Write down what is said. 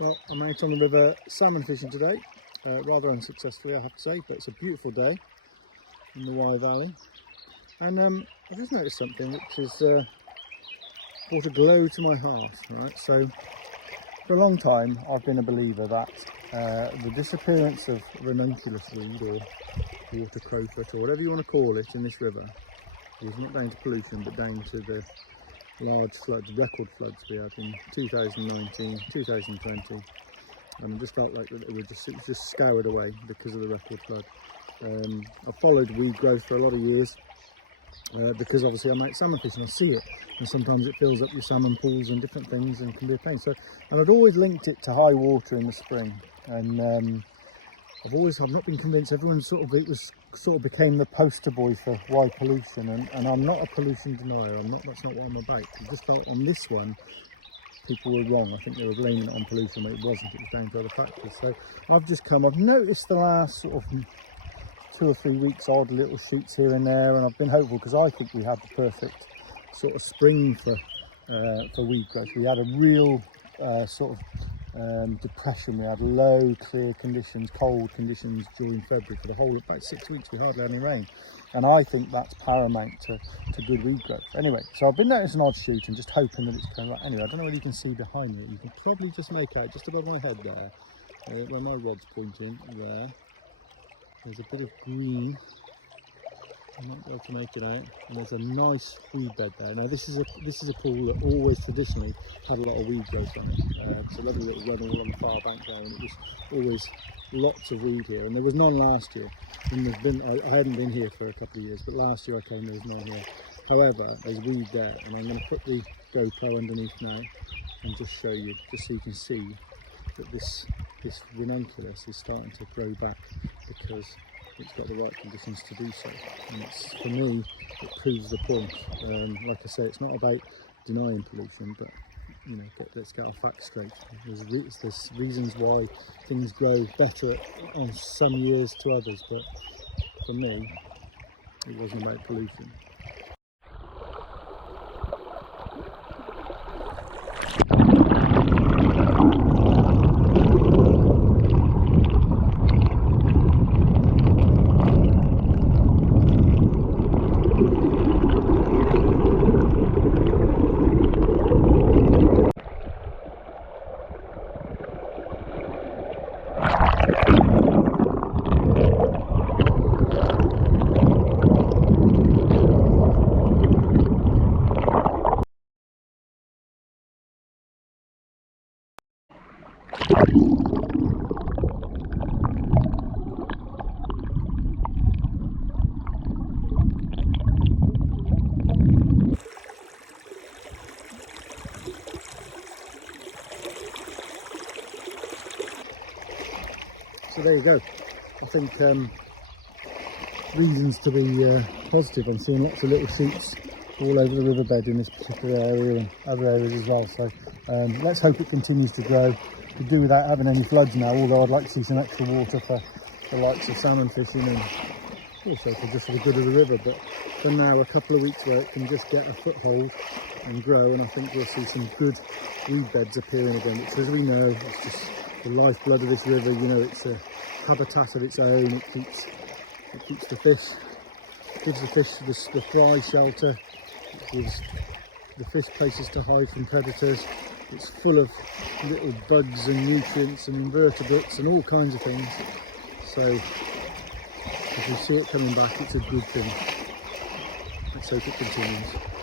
Well, I'm out on the river salmon fishing today, rather unsuccessfully I have to say, but it's a beautiful day in the Wye Valley. And I just noticed something which has brought a glow to my heart. Right? So for a long time I've been a believer that the disappearance of ranunculus weed or water crowfoot or whatever you want to call it in this river is not down to pollution but down to the large floods, record floods we had in 2019, 2020, and I just felt like it was just scoured away because of the record flood. I've followed weed growth for a lot of years because obviously I'm out salmon fishing, I see it, and sometimes it fills up your salmon pools and different things and can be a pain. So, and I'd always linked it to high water in the spring, and I've not been convinced. Everyone became the poster boy for why pollution, and I'm not a pollution denier. That's not what I'm about. I just felt on this one, people were wrong. I think they were blaming it on pollution, but it wasn't. It was down to other factors. So I've noticed the last sort of 2 or 3 weeks odd little shoots here and there, and I've been hopeful because I think we had the perfect sort of spring for weed growth. We had a real depression. We had low, clear conditions, cold conditions during February for the whole of about 6 weeks. We hardly had any rain, and I think that's paramount to good weed growth. Anyway, so I've been noticing an odd shoot and just hoping that it's coming right. Anyway, I don't know whether you can see behind me. You can probably just make out just above my head there, where my rod's pointing there. There's a bit of green. I'm not able to make it out, and there's a nice weed bed there. Now this is a pool that always traditionally had a lot of weed growth on it. It's a lovely little running along the far bank there, and it was always lots of weed here. And there was none last year. And I hadn't been here for a couple of years, but last year I came, there was none here. However, there's weed there, and I'm going to put the GoPro underneath now and just show you, just so you can see that this ranunculus is starting to grow back because it's got the right conditions to do so, and for me it proves the point. Like I say, it's not about denying pollution, but you know, let's get our facts straight. There's reasons why things grow better on some years to others, but for me it wasn't about pollution. So there you go. I think reasons to be positive. I'm seeing lots of little shoots all over the riverbed in this particular area and other areas as well. So let's hope it continues to grow. Could do without having any floods now, although I'd like to see some extra water for the likes of salmon fishing and also for the good of the river. But for now, a couple of weeks where it can just get a foothold and grow, and I think we'll see some good weed beds appearing again, which, as we know, it's just the lifeblood of this river. You know, it's a habitat of its own. It keeps the fish, gives the fish the fly shelter, it gives the fish places to hide from predators. It's full of little bugs and nutrients and invertebrates and all kinds of things. So if we see it coming back, it's a good thing. Let's hope it continues.